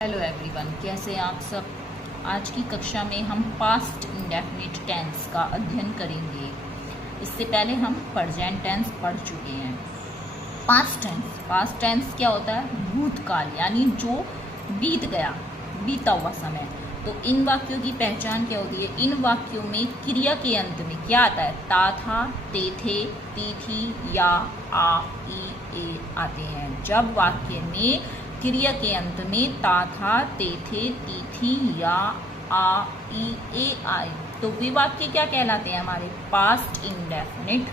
Hello everyone, कैसे आप सब। आज की कक्षा में हम पास्ट इंडेफिनिट टेंस का अध्ययन करेंगे। इससे पहले हम प्रेजेंट टेंस पढ़ चुके हैं। पास्ट टेंस क्या होता है? भूतकाल, यानी जो बीत गया, बीता हुआ समय। तो इन वाक्यों की पहचान क्या होती है? इन वाक्यों में क्रिया के अंत में क्या आता है? ता, था, ते, थे, ती, थी या आ, ई, ए आते हैं। जब वाक्य में क्रिया के अंत में ता, था, ते, थे, ती, थी या आ, ई, ए आए तो वे वाक्य क्या कहलाते हैं? हमारे पास्ट इंडेफिनिट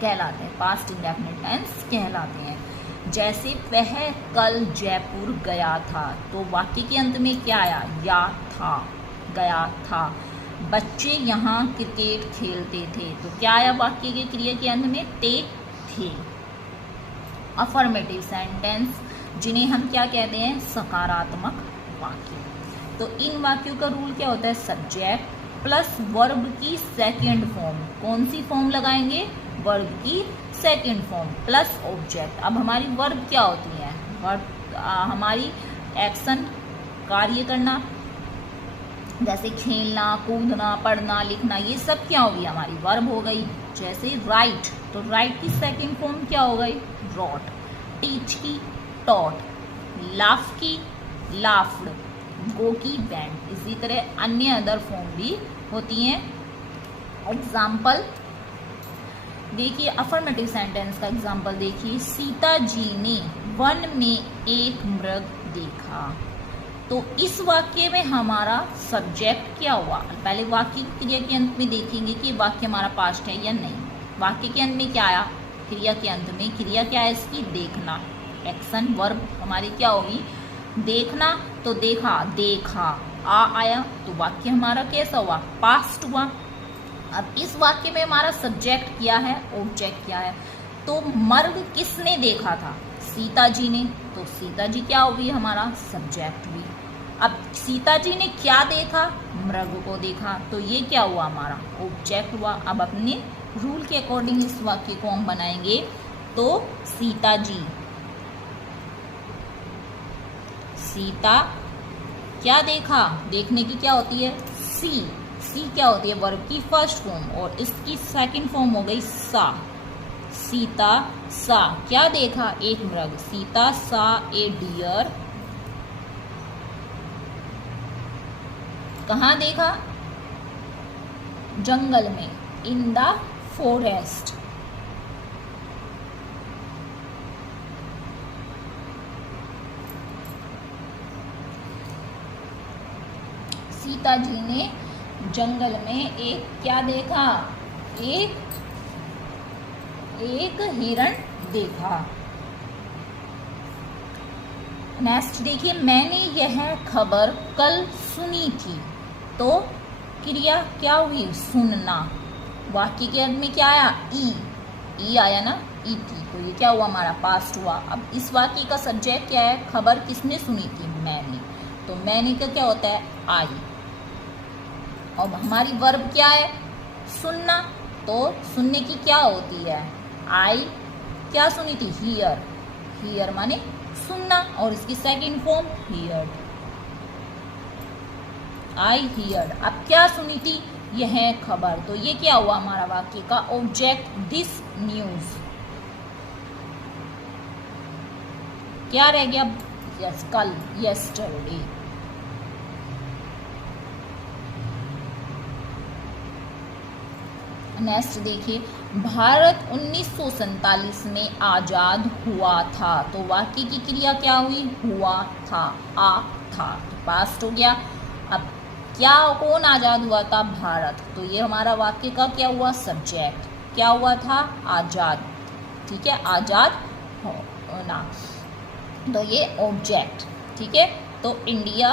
कहलाते हैं, पास्ट इंडेफिनिट टेंस कहलाते हैं। जैसे वह कल जयपुर गया था, तो वाक्य के अंत में क्या आया? या था, गया था। बच्चे यहाँ क्रिकेट खेलते थे, तो क्या आया वाक्य के क्रिया के अंत में? ते, थे। अफर्मेटिव सेंटेंस, जिन्हें हम क्या कहते हैं? सकारात्मक वाक्य। तो इन वाक्यों का रूल क्या होता है? सब्जेक्ट प्लस वर्ब की सेकंड फॉर्म। कौन सी फॉर्म लगाएंगे? वर्ब की सेकंड फॉर्म प्लस ऑब्जेक्ट। अब हमारी वर्ब क्या होती है? वर्ब हमारी एक्शन, कार्य करना, जैसे खेलना, कूदना, पढ़ना, लिखना, ये सब क्या होगी? हमारी वर्ब हो गई। जैसे राइट, तो राइट की सेकंड फॉर्म क्या हो गई? रॉट। टीच की टॉट, लाफ की लाफ्ड, गो की वेंट। इसी तरह अन्य अदर फॉर्म भी होती हैं। एग्जाम्पल देखिए, अफर्मेटिव सेंटेंस का एग्जाम्पल देखिए। सीता जी ने वन में एक मृग देखा। तो इस वाक्य में हमारा सब्जेक्ट क्या हुआ? पहले वाक्य की क्रिया के अंत में देखेंगे कि वाक्य हमारा पास्ट है या नहीं। वाक्य के अंत में क्या आया? क्रिया के अंत में क्रिया क्या है इसकी? देखना। एक्शन वर्ब हमारी क्या होगी? देखना। तो देखा, देखा, आ आया, तो वाक्य हमारा कैसा हुआ? पास्ट हुआ। अब इस वाक्य में हमारा सब्जेक्ट क्या है? ऑब्जेक्ट क्या है? तो मर्ग किसने देखा था? सीता जी ने। तो सीता जी क्या हुई? हमारा सब्जेक्ट हुई। अब सीता जी ने क्या देखा? मृग को देखा, तो ये क्या हुआ? हमारा ऑब्जेक्ट हुआ। अब अपने रूल के अकॉर्डिंग इस वाक्य को हम बनाएंगे। तो सीता जी, सीता क्या देखा? देखने की क्या होती है? सी। सी क्या होती है? वर्ब की फर्स्ट फॉर्म, और इसकी सेकंड फॉर्म हो गई सा। सीता सा क्या देखा? एक मृग। सीता सा ए डियर। कहाँ देखा? जंगल में, इन द फॉरेस्ट। सीता जी ने जंगल में एक क्या देखा? एक हिरण देखा। नेक्स्ट देखिए, मैंने यह खबर कल सुनी थी। तो क्रिया क्या हुई? सुनना। वाक्य के अंत में क्या आया? ई आया ना, ई थी, तो ये क्या हुआ? हमारा पास्ट हुआ। अब इस वाक्य का सब्जेक्ट क्या है? खबर किसने सुनी थी? मैंने। तो मैंने का क्या होता है? आई। और हमारी वर्ब क्या है? सुनना। तो सुनने की क्या होती है? आई क्या सुनी थी? हियर। हियर माने सुनना, और इसकी सेकंड फॉर्म हियर्ड। आई हियर्ड। अब क्या सुनी थी? यह खबर। तो ये क्या हुआ? हमारा वाक्य का ऑब्जेक्ट। दिस न्यूज क्या रह गया? यस, कल, यस्टरडे। नेक्स्ट देखिए, भारत 1947 में आजाद हुआ था। तो वाक्य की क्रिया क्या हुई? हुआ था, आ था, तो पास्ट हो गया। अब क्या, कौन आजाद हुआ था? भारत। तो ये हमारा वाक्य का क्या हुआ? सब्जेक्ट। क्या हुआ था? आजाद। ठीक है, आजाद होना। तो ये ऑब्जेक्ट। ठीक है, तो इंडिया,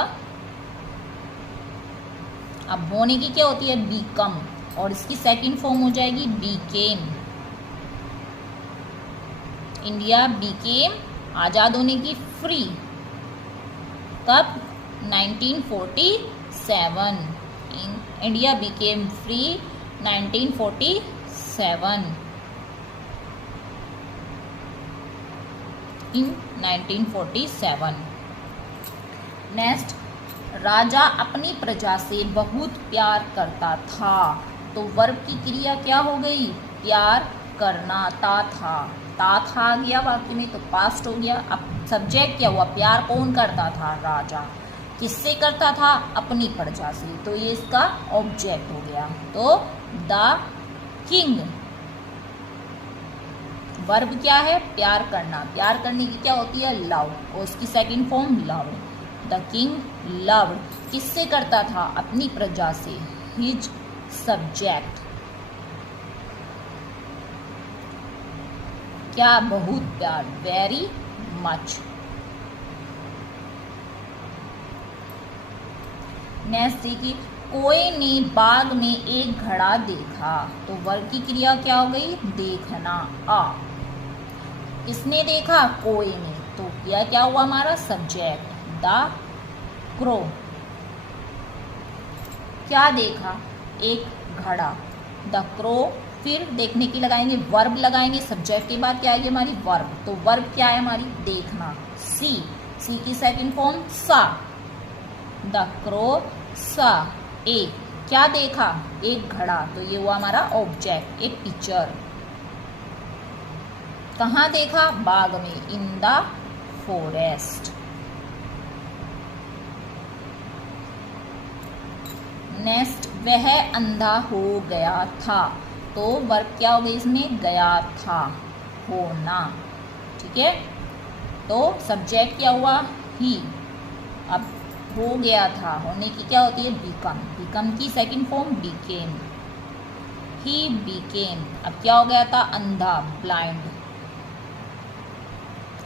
अब होने की क्या होती है? बीकम, और इसकी सेकंड फॉर्म हो जाएगी बीकेम। इंडिया बीकेम, आजाद होने की फ्री। कब? 1947। इंडिया बीकेम फ्री 1947 इन 1947। नेक्स्ट, राजा अपनी प्रजा से बहुत प्यार करता था। तो वर्ब की क्रिया क्या हो गई? प्यार करना, ता था आ गया वाक्य में, तो पास्ट हो गया। अब सब्जेक्ट क्या हुआ? प्यार कौन करता था? राजा। किससे करता था? अपनी प्रजा से, तो ये इसका ऑब्जेक्ट हो गया। तो द किंग, वर्ब क्या है? प्यार करना। प्यार करने की क्या होती है? लव, और उसकी second form love. The king loved, किससे करता था? अपनी प्रजा से, हिज सब्जेक्ट। क्या? बहुत प्यार, वेरी मच। नेक्स्ट देखिए, कोई ने बाग में एक घड़ा देखा। तो वर्ब की क्रिया क्या हो गई? देखना, आ। किसने देखा? कोई ने, तो यह क्या हुआ हमारा? Subject, the crow. क्या देखा? एक घड़ा, द क्रो। फिर देखने की लगाएंगे, वर्ब लगाएंगे, सब्जेक्ट के बाद क्या आएगी हमारी? वर्ब। तो वर्ब क्या है हमारी? देखना, सी की सेकंड फॉर्म सा। द क्रो सा ए, क्या देखा? एक घड़ा, तो ये हुआ हमारा ऑब्जेक्ट, एक पिक्चर। कहाँ देखा? बाग में, इन द फॉरेस्ट। नेक्स्ट, वह अंधा हो गया था। तो वर्ब क्या हो गई इसमें? गया था, होना। ठीक है, तो सब्जेक्ट क्या हुआ? ही। अब हो गया था, होने की क्या होती है? बिकम। बिकम की second form became, he became. अब क्या हो गया था? अंधा, ब्लाइंड।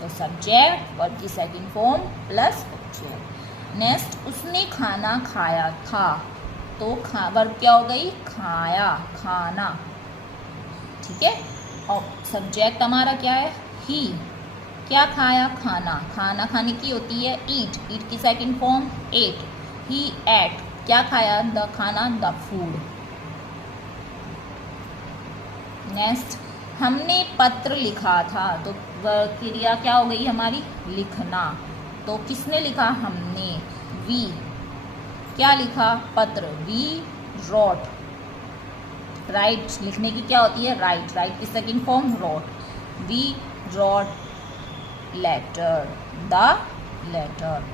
तो सब्जेक्ट, वर्ब की second form plus object. Next, उसने खाना खाया था। तो वर्ब क्या हो गई? खाया, खाना। ठीक है, और सब्जेक्ट हमारा क्या है? ही। क्या खाया? खाना। खाना खाने की होती है ईट, ईट की सेकंड फॉर्म एट, ही एट। क्या खाया? द खाना, द फूड। नेक्स्ट, हमने पत्र लिखा था। तो क्रिया क्या हो गई हमारी? लिखना। तो किसने लिखा? हमने, वी। क्या लिखा? पत्र, वी रोट। राइट, लिखने की क्या होती है? राइट, राइट की second form wrote, we wrote letter, the letter.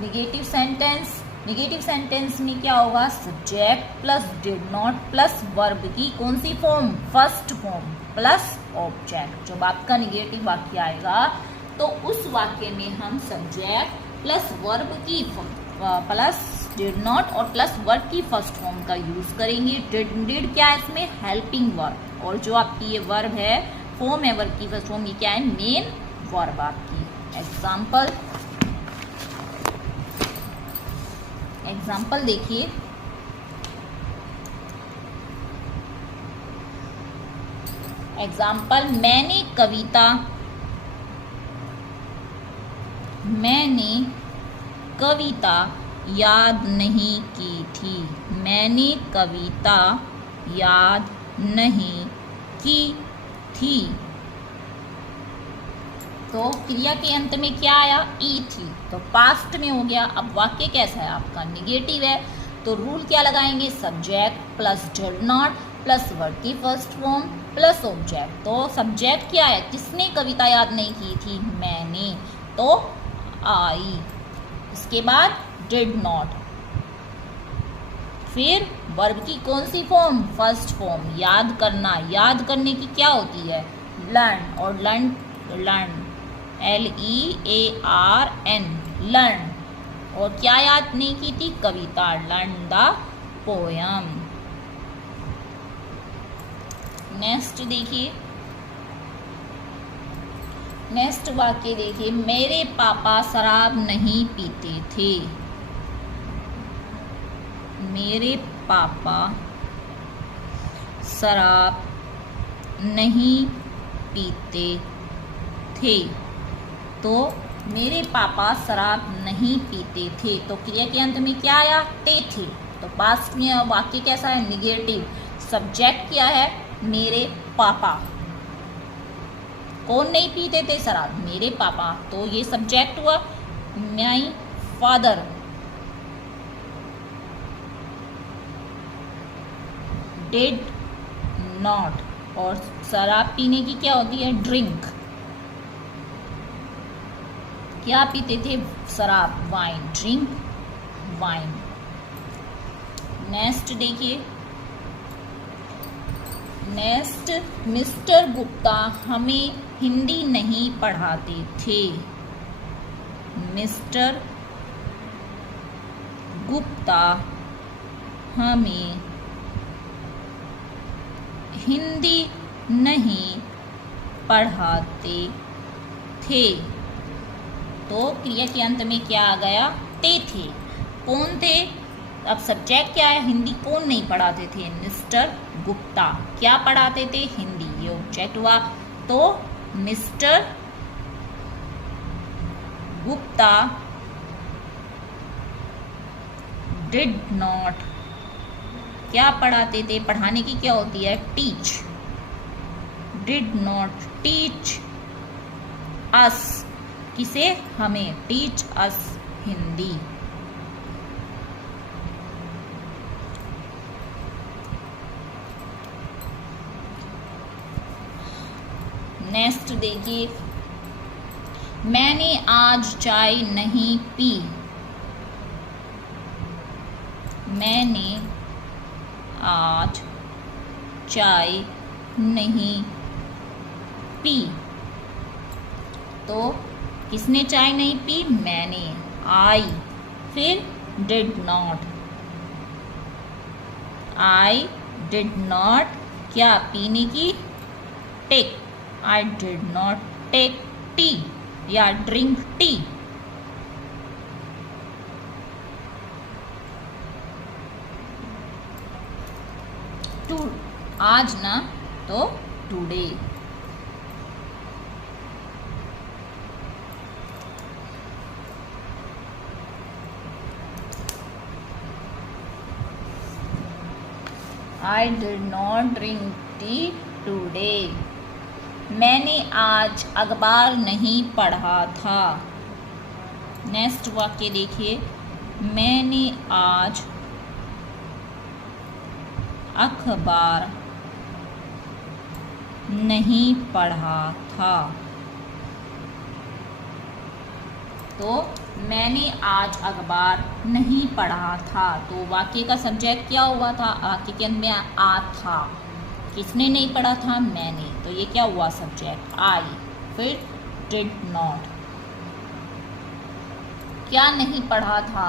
Negative sentence, negative sentence में क्या होगा? Subject plus did not plus verb की कौन सी फॉर्म? First form plus object. जब आपका निगेटिव वाक्य आएगा तो उस वाक्य में हम सब्जेक्ट प्लस वर्ब की प्लस डिड नॉट और प्लस वर्ब की फर्स्ट फॉर्म का यूज करेंगे। डिड क्या है इसमें? हेल्पिंग वर्ब, और जो आपकी ये वर्ब है फॉर्म है वर्ब की फर्स्ट फॉर्म, ये क्या है? मेन वर्ब आपकी। एग्जाम्पल, एग्जाम्पल देखिए, एग्जाम्पल, मैंने कविता याद नहीं की थी। मैंने कविता याद नहीं की थी। तो क्रिया के अंत में क्या आया? ई थी, तो पास्ट में हो गया। अब वाक्य कैसा है आपका? निगेटिव है, तो रूल क्या लगाएंगे? Subject plus did not plus verb की फर्स्ट फॉर्म प्लस ऑब्जेक्ट। तो सब्जेक्ट क्या है? किसने कविता याद नहीं की थी? मैंने, तो आई। इसके बाद डिड नॉट। फिर वर्ब की कौन सी फॉर्म? फर्स्ट फॉर्म, याद करना। याद करने की क्या होती है? लर्न, और लर्न LEARN, लर्न। और क्या याद नहीं की थी? कविता, लर्न द पोयम। नेक्स्ट देखिए, नेक्स्ट वाक्य देखिए, मेरे पापा शराब नहीं पीते थे। मेरे पापा शराब नहीं पीते थे। तो मेरे पापा शराब नहीं पीते थे, तो क्रिया के अंत में क्या आया? थे। तो पास्ट में वाक्य कैसा है? निगेटिव। सब्जेक्ट क्या है? मेरे पापा। कौन नहीं पीते थे शराब? मेरे पापा। तो ये सब्जेक्ट हुआ, माई फादर डिड नॉट। और शराब पीने की क्या होती है? ड्रिंक। क्या पीते थे? शराब, वाइन, ड्रिंक वाइन। नेक्स्ट देखिए, नेक्स्ट, मिस्टर गुप्ता हमें हिंदी नहीं पढ़ाते थे। मिस्टर गुप्ता हमें हिंदी नहीं पढ़ाते थे। तो क्रिया के अंत में क्या आ गया? थे। कौन थे? अब सब्जेक्ट क्या है? हिंदी कौन नहीं पढ़ाते थे? मिस्टर गुप्ता। क्या पढ़ाते थे? हिंदी। ये ऑब्जेक्ट हुआ। तो मिस्टर गुप्ता डिड नॉट, क्या पढ़ाते थे? पढ़ाने की क्या होती है? Teach. Did not teach us, किसे? हमें। Teach us Hindi. नेक्स्ट देखिए, मैंने आज चाय नहीं पी। मैंने आज चाय नहीं पी। तो किसने चाय नहीं पी? मैंने, आई। फिर did not, I did not, क्या? पीने की, take. I did not take tea या ड्रिंक टी। आज ना, तो today. I did not drink tea today. मैंने आज अखबार नहीं पढ़ा था। नेक्स्ट वाक्य देखिए, मैंने आज अखबार नहीं पढ़ा था। तो मैंने आज अखबार नहीं पढ़ा था। तो वाक्य का सब्जेक्ट क्या हुआ था? वाक्य के अंत में आ था। किसने नहीं पढ़ा था? मैंने। तो ये क्या हुआ? सब्जेक्ट, आई। फिर डिड नॉट, क्या नहीं पढ़ा था?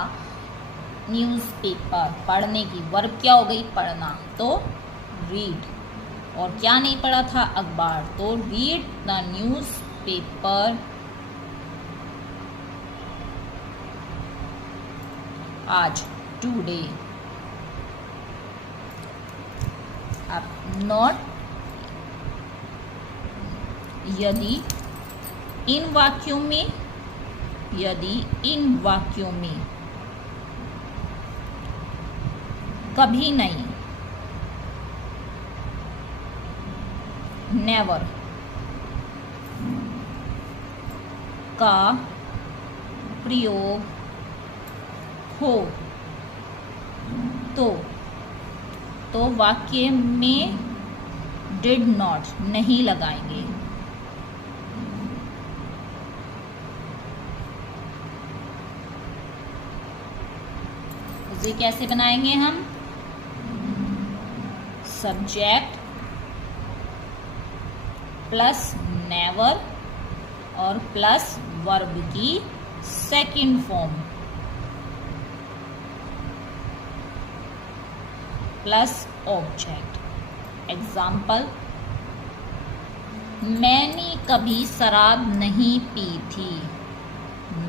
न्यूज़पेपर, पढ़ने की। वर्ब क्या हो गई? पढ़ना। तो रीड। और क्या नहीं पढ़ा था? अखबार। तो रीड द न्यूज़पेपर आज, टुडे। अब नॉट, यदि इन वाक्यों में, यदि इन वाक्यों में कभी नहीं, नेवर का प्रयोग हो तो वाक्य में डिड नॉट नहीं लगाएंगे। इसे कैसे बनाएंगे हम? सब्जेक्ट प्लस नेवर और प्लस वर्ब की second form plus object. Example, मैंने कभी शराब नहीं पी थी।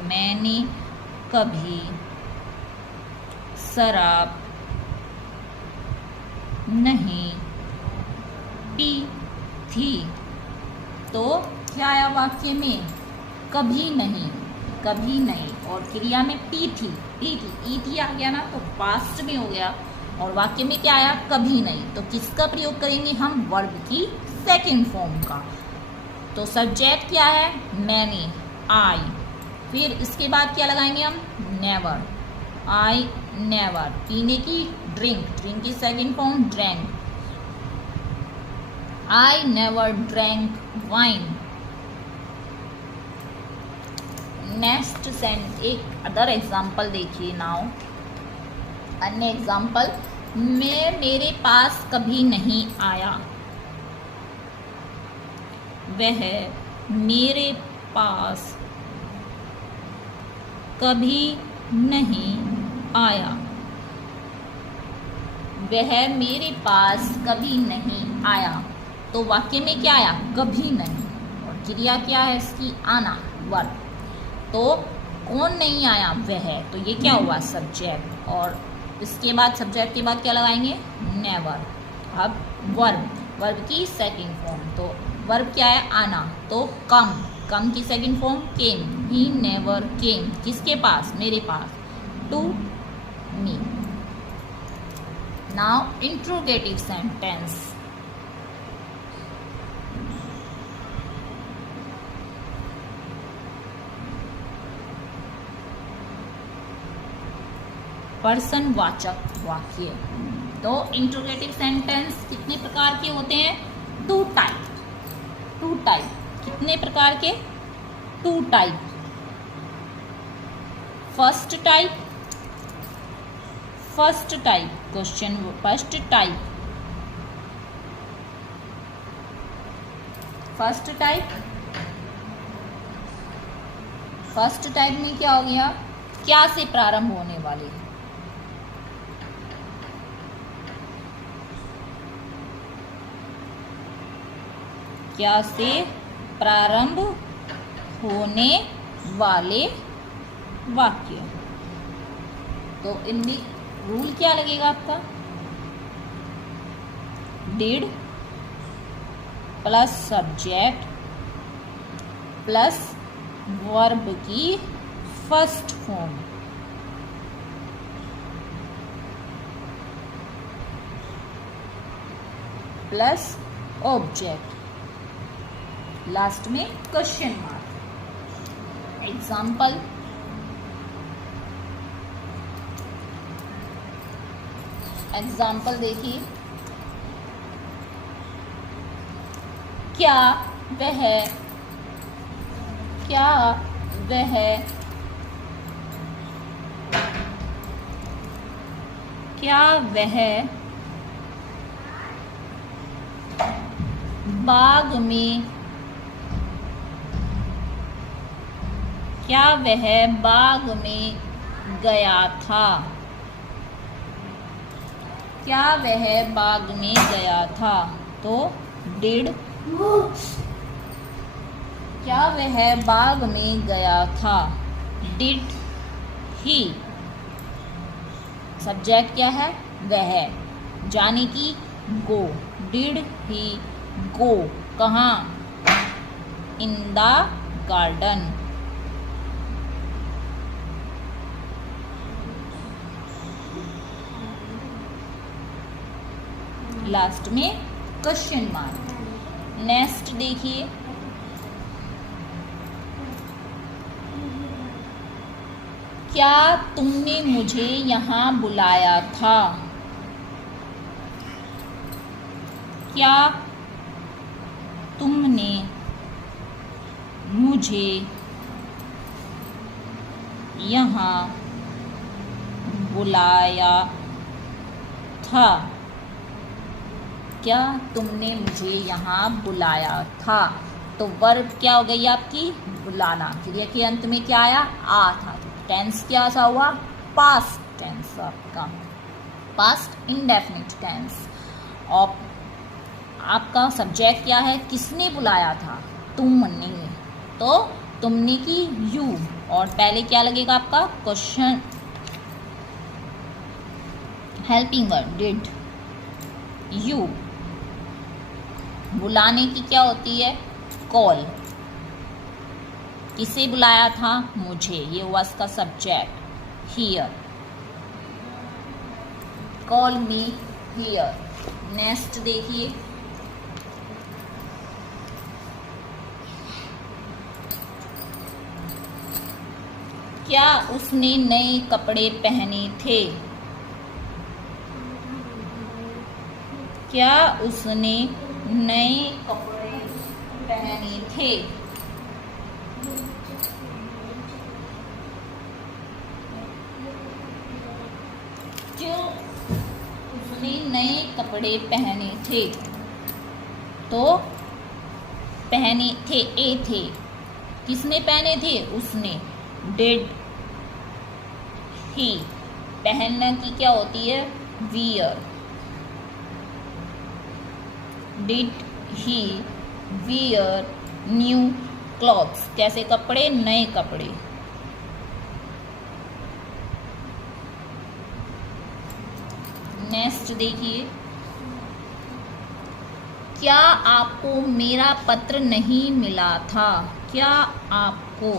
मैंने कभी शराब नहीं पी थी। तो क्या आया वाक्य में? कभी नहीं, कभी नहीं। और क्रिया में पी थी, ई थी आ गया ना, तो पास्ट में हो गया। और वाक्य में क्या आया? कभी नहीं। तो किसका प्रयोग करेंगे हम? वर्ब की सेकंड फॉर्म का। तो सब्जेक्ट क्या है, मैंने, आई। फिर इसके बाद क्या लगाएंगे हम, नेवर, आई नेवर। पीने की, ड्रिंक, ड्रिंक की second form drank, I never drank wine. Next एक अदर एग्जाम्पल देखिए नाउ, अन्य एग्जाम्पल, मैं मेरे पास कभी नहीं आया, वह मेरे पास कभी नहीं आया, वह मेरे पास कभी नहीं आया। तो वाक्य में क्या आया, कभी नहीं, और क्रिया क्या है इसकी, आना, वर्ब। तो कौन नहीं आया, वह, तो ये क्या हुआ, सब्जेक्ट। और इसके बाद सब्जेक्ट के बाद क्या लगाएंगे, नेवर। अब वर्ब, वर्ब की सेकंड फॉर्म, तो वर्ब क्या है, आना, तो कम, कम की second form came, he never came, किसके पास, मेरे पास, to me. Now interrogative sentence, पर्सन वाचक वाक्य। तो इंट्रोगेटिव सेंटेंस कितने प्रकार के होते हैं, टू टाइप, टू टाइप, कितने प्रकार के, two type. First type, first type question, first type, first type, first type में क्या हो गया, क्या से प्रारंभ होने वाले, क्या से प्रारंभ होने वाले वाक्य। तो इनमें रूल क्या लगेगा आपका, did plus subject plus verb की first form, plus object, last में क्वेश्चन मार्क। एग्जाम्पल, एग्जाम्पल देखिए, क्या वह, क्या वह क्या वह बाग में, क्या वह बाग में गया था, क्या वह बाग में गया था, तो डिड, क्या वह बाग में गया था, डिड ही। सब्जेक्ट क्या है, वह, जाने की, गो, डिड ही गो, कहाँ, इन द गार्डन। लास्ट में क्वेश्चन मार्क। नेक्स्ट देखिए, क्या तुमने मुझे यहाँ बुलाया था, क्या तुमने मुझे यहाँ बुलाया था, क्या तुमने मुझे यहाँ बुलाया था। तो वर्ब क्या हो गई आपकी, बुलाना। क्रिया के अंत में क्या आया, आ था। टेंस क्या सा हुआ, पास्ट टेंस आपका, पास्ट इंडेफिनिट टेंस। और आपका सब्जेक्ट क्या है, किसने बुलाया था, तुमने, तो तुमने की यू, और पहले क्या लगेगा आपका question, helping word did, you. बुलाने की क्या होती है, कॉल, किसे बुलाया था, मुझे, ये हुआ इसका subject, here, call me here. Next देखिए, क्या उसने नए कपड़े पहने थे? क्या उसने नए कपड़े पहने थे? क्यों उसने नए कपड़े पहने थे? तो पहने थे, ए थे, किसने पहने थे? उसने। डिड ही, पहनना की क्या होती है? Wear. Did he wear new clothes? कैसे कपड़े? नए कपड़े। नेक्स्ट देखिए, क्या आपको मेरा पत्र नहीं मिला था? क्या आपको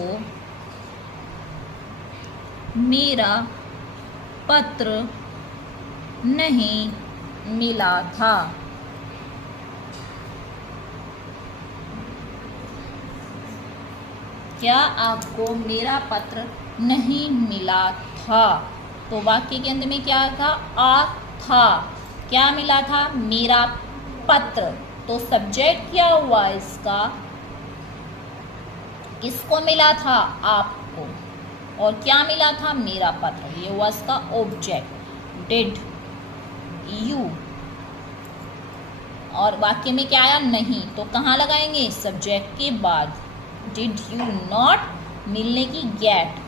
मेरा पत्र नहीं मिला था? क्या आपको मेरा पत्र नहीं मिला था? तो वाक्य के अंत में क्या था? आ था। क्या मिला था? मेरा पत्र। तो सब्जेक्ट क्या हुआ इसका? किसको मिला था? आपको। और क्या मिला था? मेरा पत्र। ये हुआ इसका ऑब्जेक्ट। डिड यू, और वाक्य में क्या आया? नहीं। तो कहाँ लगाएंगे? सब्जेक्ट के बाद। डिड यू नॉट, मिलने की गेट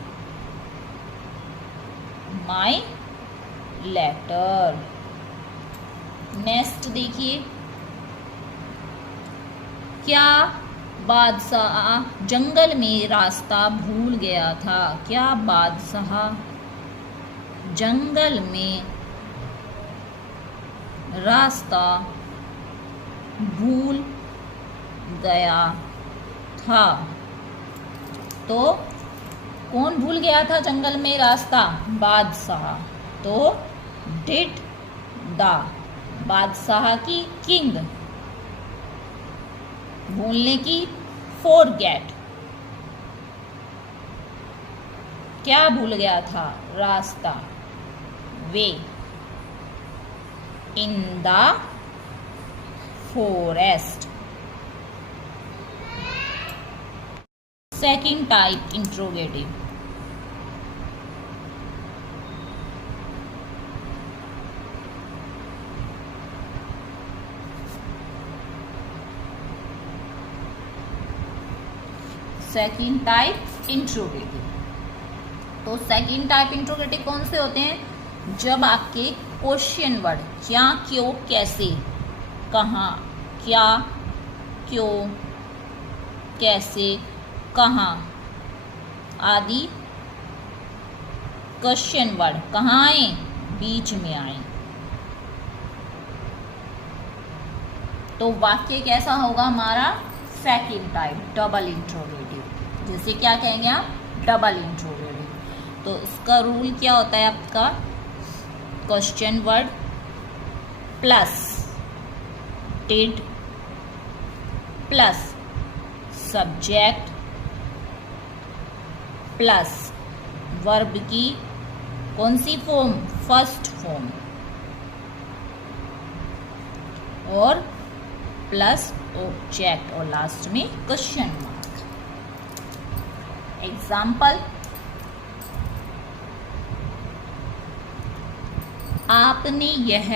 माई लेटर। नेक्स्ट देखिए, क्या बादशाह जंगल में रास्ता भूल गया था? क्या बादशाह जंगल में रास्ता भूल गया था? तो कौन भूल गया था जंगल में रास्ता? बादशाह। तो डिड द, बादशाह की किंग, भूलने की फॉरगेट, क्या भूल गया था? रास्ता। Way in the forest. Second type interrogative. Second type interrogative. तो सेकंड टाइप इंट्रोगेटिव कौन से होते हैं? जब आपके क्वेश्चन वर्ड क्या, क्यों, कैसे, कहाँ, क्या, क्यों, कैसे, कहाँ आदि क्वेश्चन वर्ड कहाँ आए? बीच में आए। तो वाक्य कैसा होगा हमारा? Second type, double interrogative. जैसे क्या कहेंगे आप? Double interrogative. तो इसका रूल क्या होता है आपका? Question word plus did plus subject plus verb की कौन सी फॉर्म? फर्स्ट फॉर्म, और प्लस ऑब्जेक्ट, और लास्ट में क्वेश्चन मार्क। एग्जाम्पल, आपने यह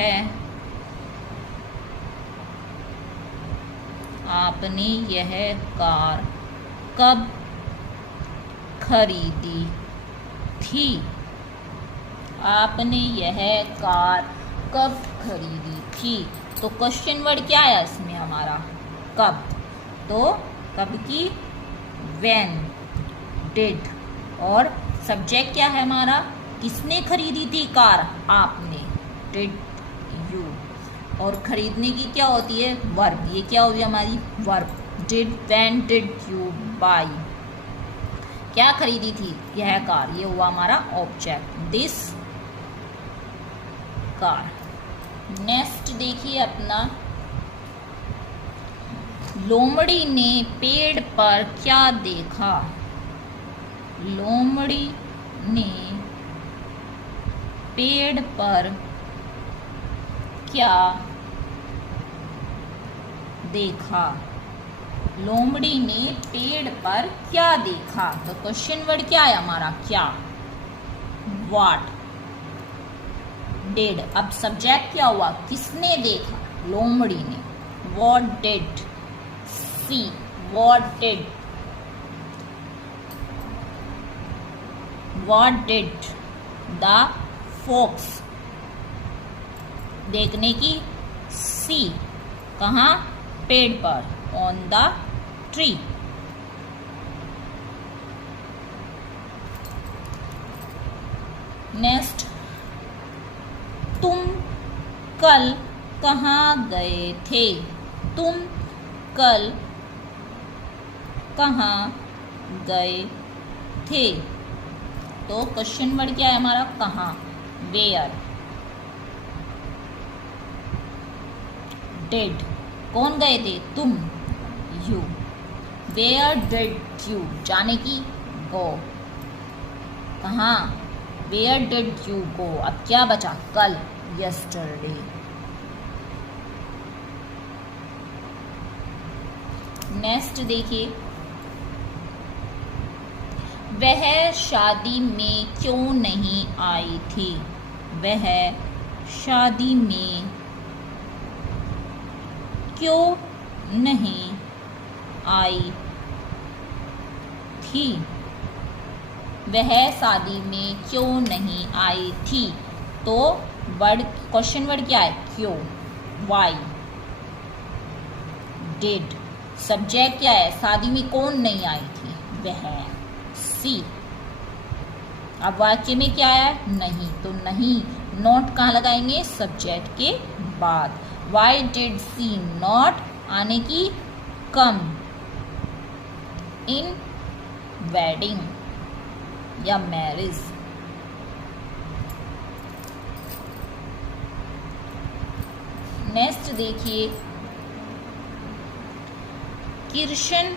कार कब खरीदी थी? आपने यह कार कब खरीदी थी? तो क्वेश्चन वर्ड क्या है इसमें हमारा? कब। तो कब की? व्हेन। डिड, और सब्जेक्ट क्या है हमारा? किसने खरीदी थी कार? आपने। डिड यू, और खरीदने की क्या होती है? वर्ब। ये क्या होगी हमारी? Verb. Did, when did you buy, क्या खरीदी थी? यह कार। ये हुआ हमारा ऑब्जेक्ट, दिस कार। नेक्स्ट देखिए अपना, लोमड़ी ने पेड़ पर क्या देखा? लोमड़ी ने पेड़ पर क्या देखा? लोमड़ी ने पेड़ पर क्या देखा? तो क्वेश्चन वर्ड क्या है हमारा? क्या। व्हाट डिड, अब सब्जेक्ट क्या हुआ? किसने देखा? लोमड़ी ने। What did see, what did the fox, देखने की सी, कहाँ? पेड़ पर, ऑन द ट्री। नेक्स्ट, तुम कल कहाँ गए थे? तुम कल कहाँ गए थे? तो क्वेश्चन वर्ड क्या है हमारा? कहाँ। वेयर। डिड, कौन गए थे? तुम, यू। वेयर डिड यू, जाने की, गो, कहाँ? Where did you go. अब क्या बचा? कल, यस्टरडे। नेक्स्ट देखिए, वह शादी में क्यों नहीं आई थी? वह शादी में क्यों नहीं आई थी? वह शादी में क्यों नहीं आई थी? तो वर्ड, क्वेश्चन वर्ड क्या है? क्यों। वाई। डिड, सब्जेक्ट क्या है? शादी में कौन नहीं आई थी? वह। सी। अब वाक्य में क्या है? नहीं, तो नहीं नॉट कहाँ लगाएंगे? सब्जेक्ट के बाद। वाई डिड सी नॉट, आने की, कम इन वेडिंग या मैरिज। नेक्स्ट देखिए, कृष्ण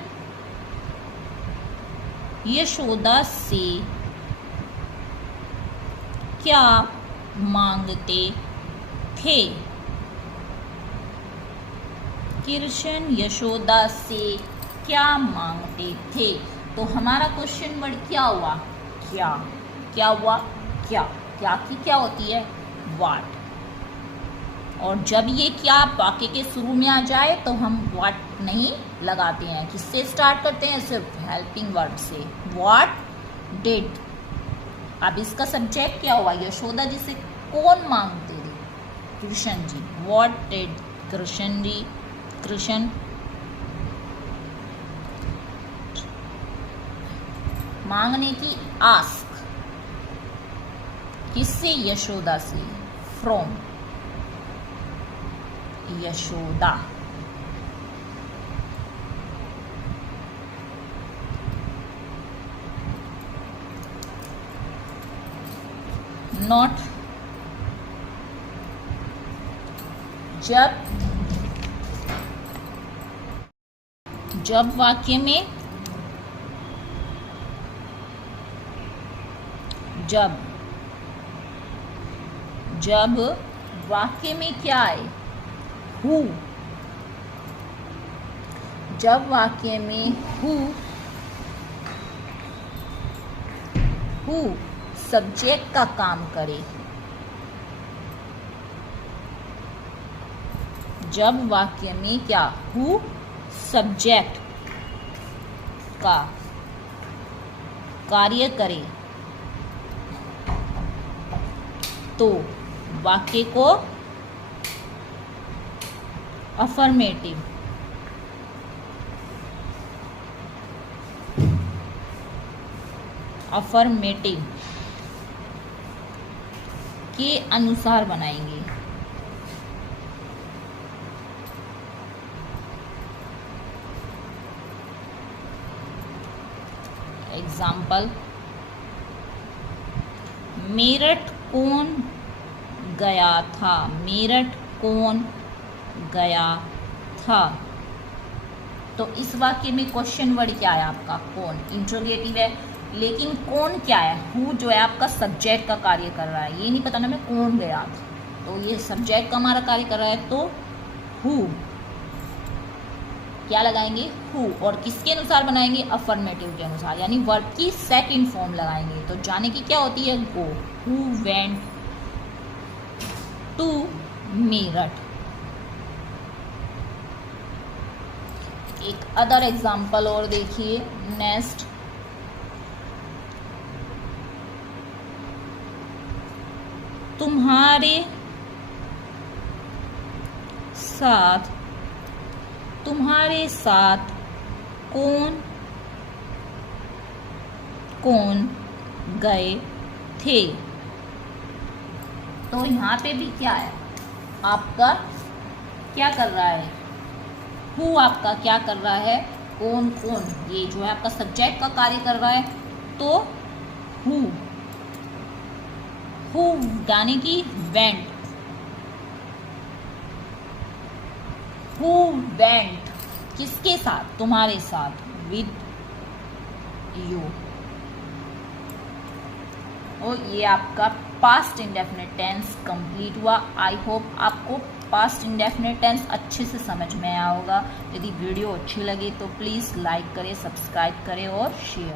यशोदा से क्या मांगते थे? कृष्ण यशोदा से क्या मांगते थे? तो हमारा क्वेश्चन वर्ड क्या हुआ? क्या। क्या हुआ? क्या। क्या की क्या होती है? व्हाट। और जब ये क्या वाक्य के शुरू में आ जाए तो हम व्हाट नहीं लगाते हैं। किससे स्टार्ट करते हैं? सिर्फ हेल्पिंग वर्ड से। व्हाट डिड, अब इसका सब्जेक्ट क्या हुआ? यशोदा जी से कौन मांगते थे? कृष्ण जी। What did Krishna ji, Krishna. मांगने की, आस्क, किससे? यशोदा से। फ्रॉम यशोदा। नॉट, जब वाक्य में, जब वाक्य में क्या है? हु। जब वाक्य में हु सब्जेक्ट का काम करे। जब वाक्य में क्या? हु सब्जेक्ट का कार्य करे तो वाक्य को अफर्मेटिव के अनुसार बनाएंगे। एग्जाम्पल, मेरठ कौन गया था? मेरठ कौन गया था? तो इस वाक्य में क्वेश्चन वर्ड क्या है आपका? कौन। इंट्रोगेटिव है। लेकिन कौन क्या है, हु जो है आपका सब्जेक्ट का कार्य कर रहा है, ये नहीं पता ना मैं कौन गया था, तो ये सब्जेक्ट का हमारा कार्य कर रहा है, तो हु क्या लगाएंगे, हु, और किसके अनुसार बनाएंगे, अफर्मेटिव के अनुसार, यानी वर्ब की सेकंड फॉर्म लगाएंगे। तो जाने की क्या होती है, गो, हु वेंट टू मेरठ। एक अदर एग्जाम्पल और देखिए, नेक्स्ट, तुम्हारे साथ कौन कौन गए थे। तो यहाँ पे भी क्या है, आपका क्या कर रहा है, हु आपका क्या कर रहा है, कौन कौन, ये जो है आपका सब्जेक्ट का कार्य कर रहा है, तो हु यानी कि वेंट, हु वेंट किसके साथ, तुम्हारे साथ, विद यू। और ये आपका पास्ट इंडेफिनिट टेंस कंप्लीट हुआ। आई होप आपको पास्ट इंडेफिनिट टेंस अच्छे से समझ में आया होगा। यदि वीडियो अच्छी लगी तो प्लीज़ लाइक करें, सब्सक्राइब करें और शेयर।